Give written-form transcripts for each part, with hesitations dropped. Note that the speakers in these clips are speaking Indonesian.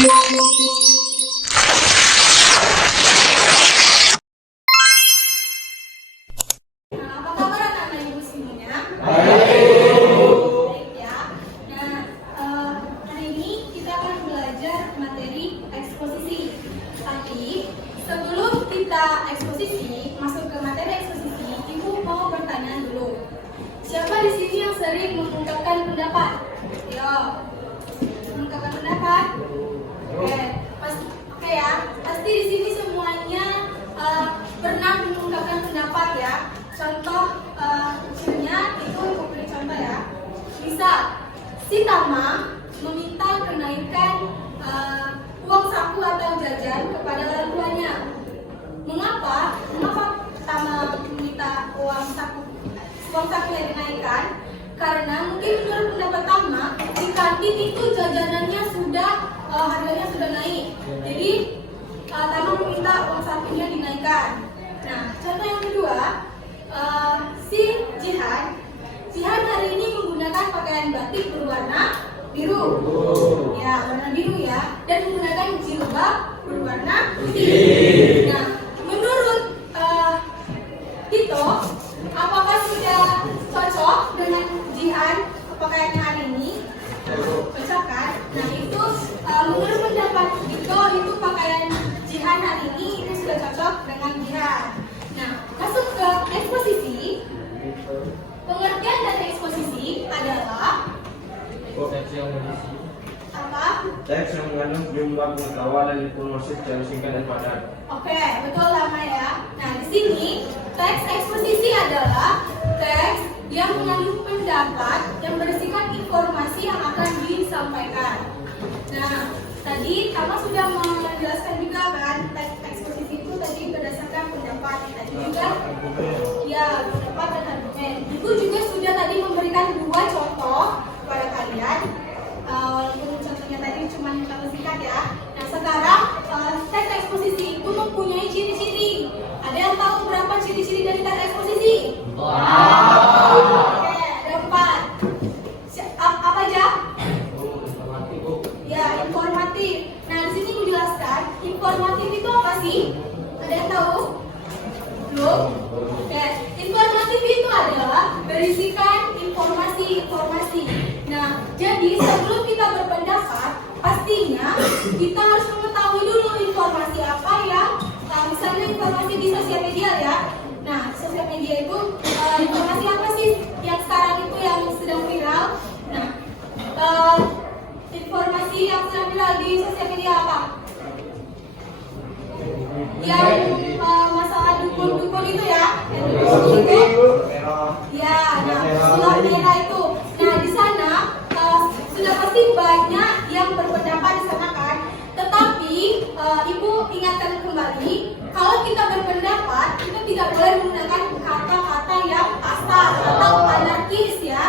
Apa kabar anak-anak ibu semuanya? Ya. Nah, hari ini kita akan belajar materi eksposisi. Tapi sebelum kita eksposisi, masuk ke materi eksposisi, ibu mau bertanya dulu. Siapa di sini yang sering mengungkapkan pendapat? Yo, mengungkapkan pendapat. Oke ya. Pasti di sini semuanya pernah mengungkapkan pendapat ya. Contoh kecilnya itu beri contoh ya. Misal, si Tama meminta kenaikan uang saku atau jajan kepada orang tuanya. Mengapa Tama meminta uang saku yang dinaikkan? Karena mungkin menurut pendapat Tama, di kantin itu jajanannya sudah harganya sudah naik. Jadi Tama meminta uang sakunya dinaikkan. Nah, contoh yang kedua, si Jihan hari ini menggunakan pakaian batik berwarna biru. Ya, warna biru ya. Dan menggunakan jilbab berwarna putih. Nah, menurut Tito, apakah sudah cocok dengan Jihan pakaiannya hari ini? Cocok kan? Nah, itu menurut pendapat Tito, itu pakaian Jihan hari ini itu sudah cocok dengan Jihan. Nah, masuk ke eksposisi. Pengertian dari eksposisi adalah teks yang berisi apa? teks yang mengandung jumlah pengetahuan dan informasi secara singkat dan padat. Oke, betul lama ya. Nah, di sini teks eksposisi adalah teks yang mengandung pendapat yang berisikan informasi yang akan disampaikan. Nah, tadi Tama sudah menjelaskan juga kan teks eksposisi itu tadi berdasarkan pendapat. Tadi juga ya pendapat dan argumen. Ibu juga sudah tadi memberikan 2 contoh kepada kalian. Walaupun contohnya tadi cuma kata singkat ya. Nah, sekarang teks eksposisi itu mempunyai ciri-ciri. Ada yang tahu berapa ciri-ciri dari teks eksposisi? Oke, ada 4. Apa aja? Ya, informatif. Nah, di sini menjelaskan informatif itu apa sih? Ada yang tahu? Belum? Oke, informatif itu adalah berisikan informasi. Nah, jadi sebelum kita berpendapat, pastinya kita harus mengetahui dulu informasi apa yang, misalnya informasi di sosial media ya. Nah, sosial media itu informasi apa sih yang sekarang itu yang sedang viral? Nah, informasi yang sedang viral di sosial media apa? Yang masalah dukun itu ya, ya, nah, surat merah itu. Nah, di sana sudah pasti banyak yang berpendapat di sana kan. Tetapi ibu ingatkan kembali, kalau kita berpendapat, kita tidak boleh menggunakan kata-kata yang kasar atau anarkis ya.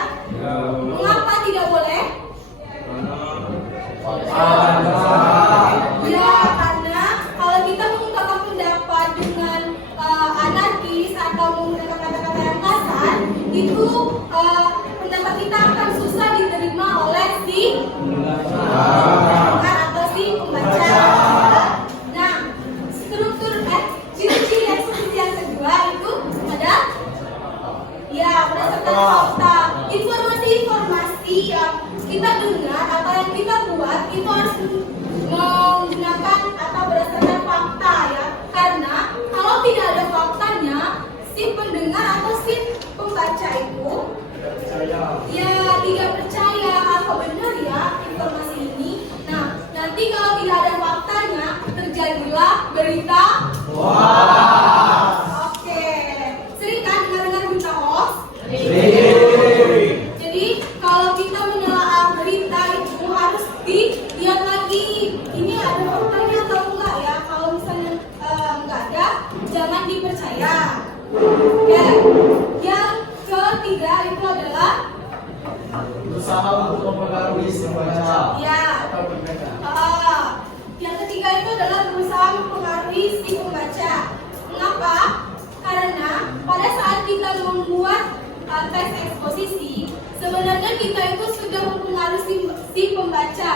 Mengapa tidak boleh? Ya, karena kalau kita mengungkapkan pendapat dengan anarkis atau menggunakan kata-kata yang kasar, itu pendapat kita akan susah diterima oleh si pendengar atau si pembaca. Nah, struktur ciri-ciri eksposisi yang kedua itu ada ya berdasarkan fakta. Informasi yang kita dengar atau yang kita buat itu harus menggunakan atau berdasarkan fakta ya. Karena kalau tidak ada faktanya, si pendengar atau si pembaca itu ya tidak percaya apa benar ya informasi ini. Nah, nanti kalau tidak ada faktanya, terjadilah berita hoax. Oke, sering kan dengar berita hoax? Jadi kalau kita menelaah berita itu harus dilihat lagi, ini ada faktanya atau enggak ya. Kalau misalnya enggak ada, jangan dipercaya. Oke, yang ketiga itu adalah Berusaha untuk mempengaruhi si pembaca. ya. Yang ketiga itu adalah berusaha mempengaruhi si pembaca. Mengapa? Karena pada saat kita membuat teks eksposisi, sebenarnya kita itu sudah mempengaruhi si pembaca.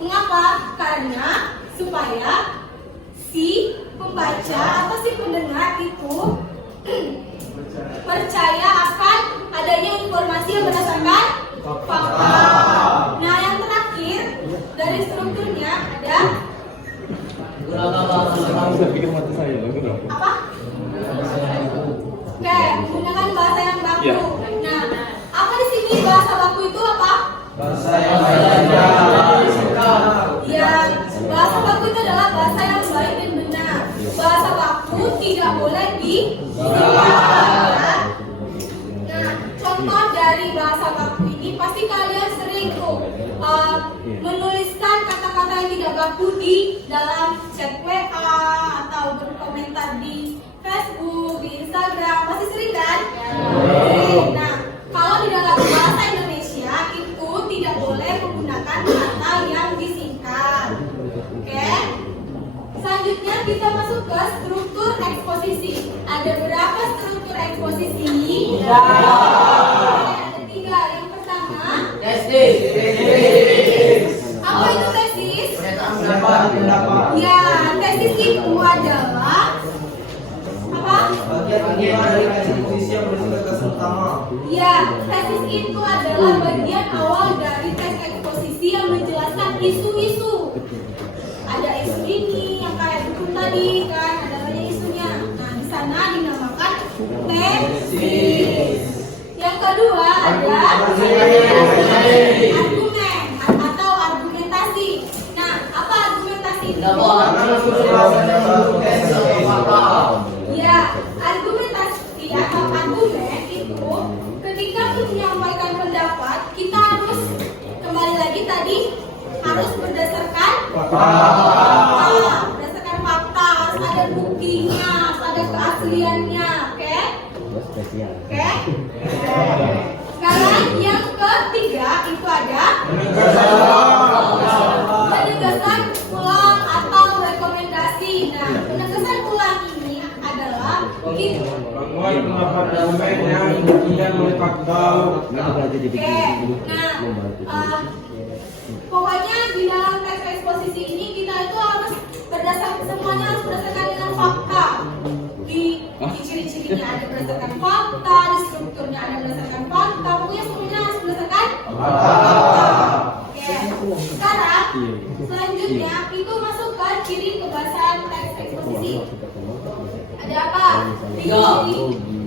Mengapa? Karena supaya si pembaca atau si pendengar itu percaya akan adanya informasi yang berdasarkan fakta. Nah, yang terakhir dari strukturnya ada apa? Oke, menggunakan bahasa yang baku. Nah, apa di sini bahasa baku itu apa? Bahasa yang baik. Ya, bahasa baku itu adalah bahasa yang baik dan benar. Bahasa baku tidak boleh disalahkan. Nah, contoh dari bahasa baku ini pasti kalian sering tuh menuliskan kata-kata yang tidak baku di dalam chat WA atau berkomentar di Facebook, di Instagram, pasti sering kan? Oke. Nah, kalau di dalam bahasa Indonesia itu tidak boleh menggunakan kata yang disingkat. Oke? Selanjutnya kita masuk ke struktur eksposisi. Ada berapa struktur eksposisi? Ada 3. Yang pertama, apa itu tesis? Ya, tesis itu adalah apa? Ya, tesis itu adalah bagian awal dari tes eksposisi yang menjelaskan isu-isu. Ada isu ini yang kayak buku tadi kan, ada banyak isunya. Nah, di sana dinamakan tesis. Yang kedua ada argumen atau argumentasi. Nah, apa argumentasi itu? Ya, argumentasi atau argumen itu ketika kita menyampaikan pendapat, kita harus kembali lagi tadi harus berdasarkan fakta. Berdasarkan fakta, harus ada buktinya, harus ada keasliannya, oke? Oke? Sekarang yang ketiga itu ada penegasan ulang atau rekomendasi. Nah, penegasan ulang ini adalah kita pokoknya di dalam teks eksposisi ini kita itu harus semuanya harus berdasarkan dengan fakta. Di ciri-cirinya ada berdasarkan fakta, di strukturnya ada berdasarkan fakta. Pokoknya semuanya harus berdasarkan fakta. Oke. Sekarang selanjutnya itu masuk ke ciri kebahasan teks eksposisi. Ada apa?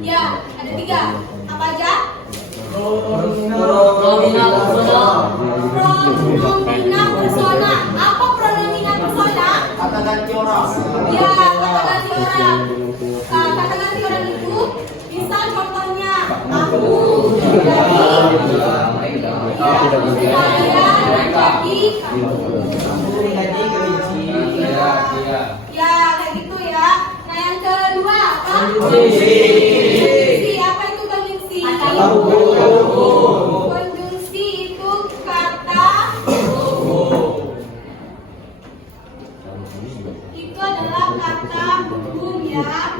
Ya, ada 3. Apa aja? Pronomina persona. Apa pronomina persona? Kata ganti orang. Ya, kata ganti orang. Kata ganti orang itu misal contohnya aku ya kayak gitu ya. Nah, yang kedua apa? Konjungsi. Apa itu konjungsi? Konjungsi itu kata itu adalah kata hubung ya,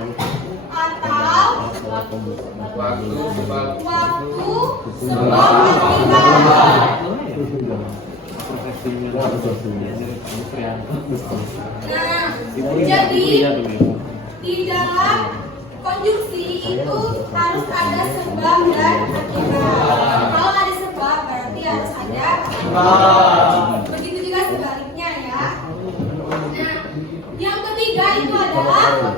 atau waktu sebab aktivitas. Nah, jadi di dalam konjungsi itu harus ada sebab dan akibat. Kalau ada sebab berarti harus ada akibat. Begitu juga sebaliknya ya. Nah, yang ketiga itu adalah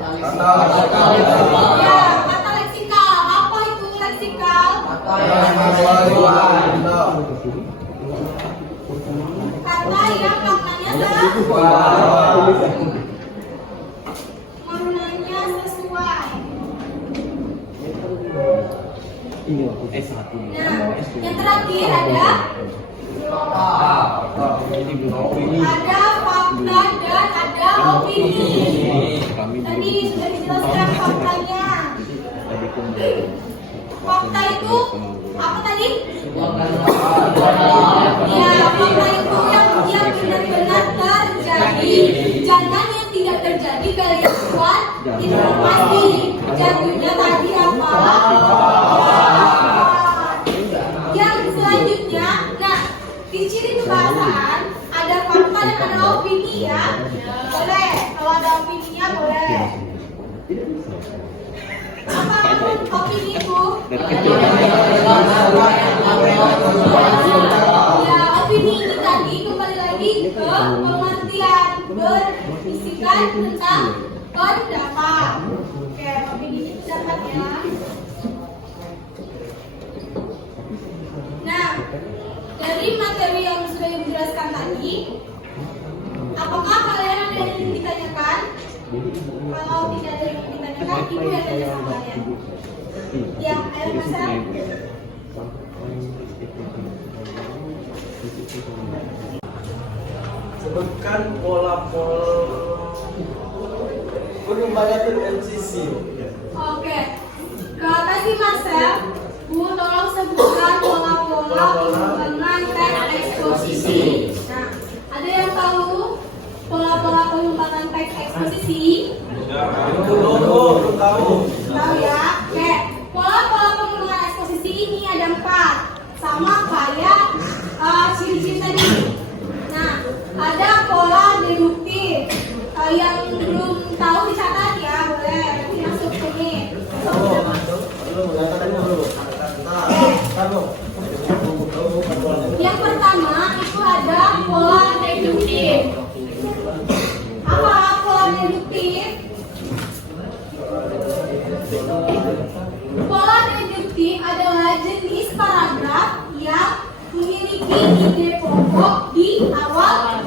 ya, kata leksikal. Apa itu leksikal? Kata yang maknanya sesuai. Nah, yang terakhir ada fakta dan ada opini. Tadi sudah dijelaskan faktanya. Fakta itu apa tadi? Ya, fakta itu yang benar-benar terjadi. Jangan yang tidak terjadi kalian buat informasi. Jadinya tadi apa? Yang selanjutnya, nah di ciri kebahasaan ada fakta ada opini ya, boleh. Kalau ada opininya boleh. Apa opini Bu? Ya, opini ini tadi kembali lagi ke pengertian berisikan tentang pendapat. Oke, opini ini pendapat ya. Nah, dari materi yang sudah Ibu jelaskan tadi, apakah kalian ada yang ingin ditanyakan? Kalau tidak ada yang ingin ditanyakan, Ibu yang tanya sama kalian. Ya, ayo Mas. Sebutkan pola-pola pengembangan MCC. Oke, kasih Mas Sel. Bu, tolong sebutkan pola-pola pengembangan teks eksposisi. Nah, ada yang tahu pola-pola pengembangan teks eksposisi? Belum tahu. Tahu ya? Oke, pola-pola pengembangan eksposisi ini ada 4, sama kayak ciri-ciri tadi. Nah, ada pola deduktif. Yang belum tahu dicatat ya, boleh nanti masuk sini. Yang pertama itu ada pola deduktif. Apa pola deduktif? Pola deduktif adalah jenis paragraf yang memiliki ide pokok di awal.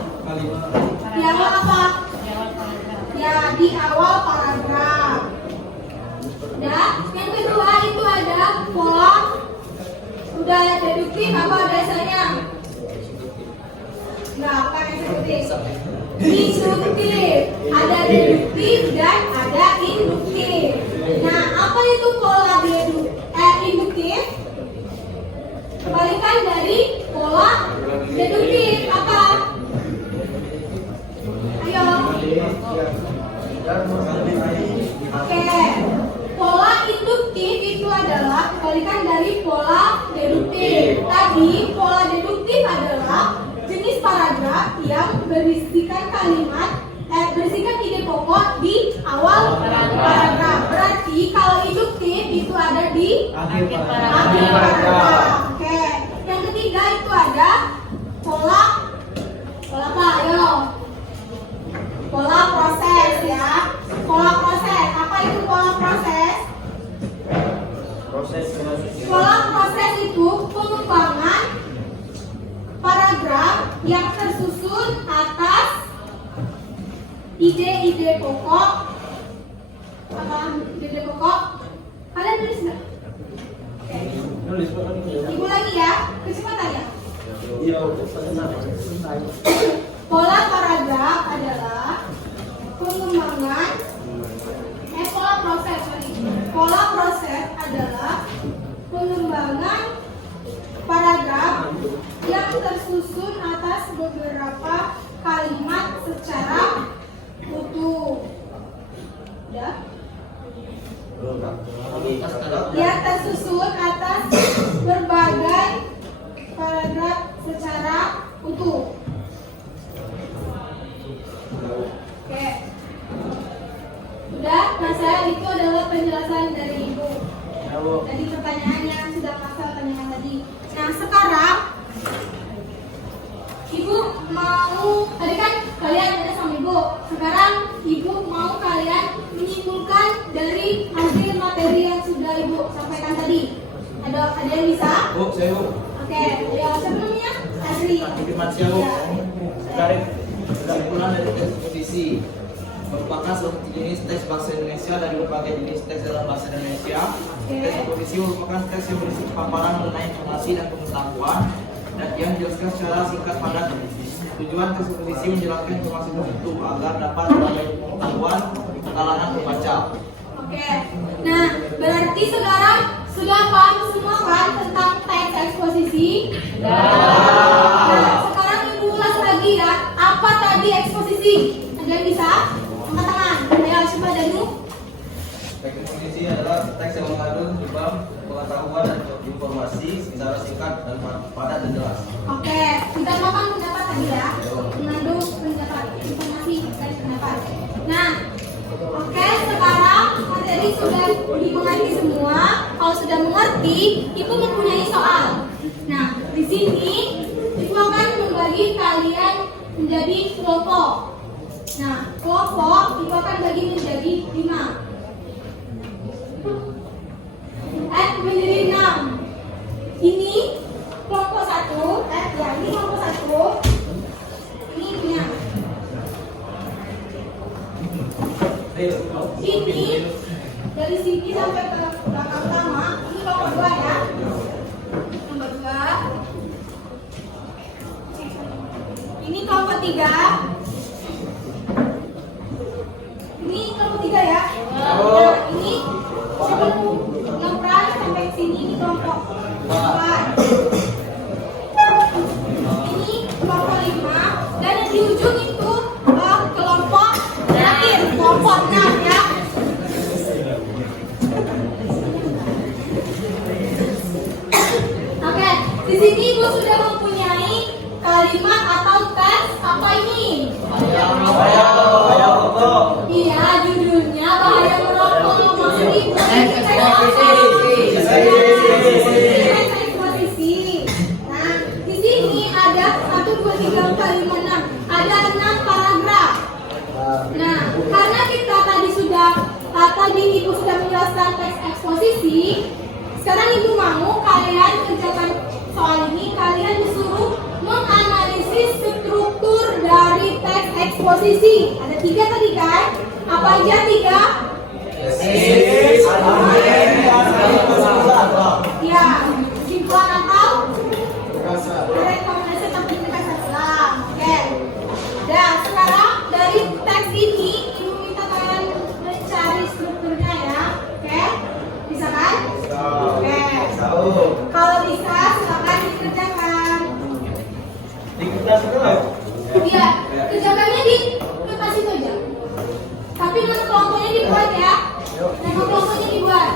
Di awal apa? Ya, di awal paragraf. Dan yang kedua itu ada pola udah deduktif apa biasanya? Enggak, bukan deduktif. Induktif. Ada deduktif dan ada induktif. Nah, apa itu pola induktif? Kebalikan dari pola deduktif apa? Ayo. Oke. Pola induktif itu adalah kebalikan dari pola deduktif. Tadi pola deduktif adalah jenis paragraf yang berisikan berisikan ide pokok di awal paragraf. Berarti kalau induktif itu ada di akhir paragraf. Oke. Yang ketiga itu ada pola apa? Ayo. Pola proses ya. Pola proses. Apa itu pola proses? Pola proses itu pengembangan paragraf yang tersusun atas ide-ide pokok. Apa ide pokok? Kalian tulis nggak? Ibu lagi ya, kecepatan ya. Pola paragraf adalah pengembangan pola proses adalah pengembangan paragraf yang tersusun atas beberapa kalimat secara utuh. Ya? Yang tersusun atas berbagai paragraf secara utuh. Oke. Udah, masa itu adalah penjelasan dari Ibu. Tadi pertanyaannya sudah Masa tanyakan tadi. Nah, sekarang Ibu mau, tadi kan kalian ada sama Ibu. Sekarang Ibu mau kalian menyimpulkan dari hasil materi yang sudah Ibu sampaikan tadi. Ada yang bisa? Bu, saya Bu. Oke, ya sebelumnya Asri. Dari kesimpulan dari eksposisi merupakan suatu jenis teks bahasa Indonesia dari berbagai jenis teks dalam bahasa Indonesia. Teks eksposisi merupakan teks yang berisi paparan mengenai informasi dan pengetahuan dan yang dijelaskan secara singkat padat. Tujuan teks eksposisi menjelaskan informasi tertentu agar dapat menambah pengetahuan di kalangan pembaca. Oke, nah berarti sekarang sudah paham semua kan tentang teks eksposisi? Nah, sekarang Ibu ulas lagi ya, apa tadi eksposisi? Ada yang bisa? Angkat tangan. Ayo, coba Danu. Teks eksposisi adalah teks yang mengandung pengetahuan dan informasi secara singkat dan padat dan jelas. Oke, kita makan pendapat tadi ya. Mengandung nanti Ibu mempunyai soal. Nah, di sini Ibu akan membagi kalian menjadi kelompok. Nah, kelompok Ibu akan bagi menjadi 5. Menjadi 6. Ini kelompok 1. Ini kelompok 1. Ini punya. Ini dari sini sampai ke belakang utama. Ini kelompok 2 ya. Nomor 2. Ini kelompok 3. Ini kelompok 3 ya. Nah, ini sebelum ngepress sampai sini ini kelompok 4. Ini kelompok 5 dan yang di ujung itu kelompok terakhir, kelompok 6 ya. Oke, di sini Ibu sudah mempunyai kalimat atau teks apa ini? Iya, judulnya bahaya merokok. Maksud Ibu eksposisi. Nah, di sini ada 1, 2, 3, 4, 5, 6. Ada 6 paragraf. Nah, karena kita tadi Ibu sudah menjelaskan teks eksposisi, sekarang Ibu mau kalian kerjakan soal ini. Kalian disuruh menganalisis struktur dari teks eksposisi. Ada 3 tadi kan? Apa aja 3? Ya, kesimpulan atau rekomendasi tapi tegasan ulang. Oke. Nah, sekarang dari teks ini Ibu minta kalian mencari strukturnya ya. Oke? Bisa kan? Oke. Kalau bisa silakan dikerjakan. Iya, kerjakannya di kertas itu aja. Tapi nama kelompoknya dibuat ya. Nama kelompoknya dibuat.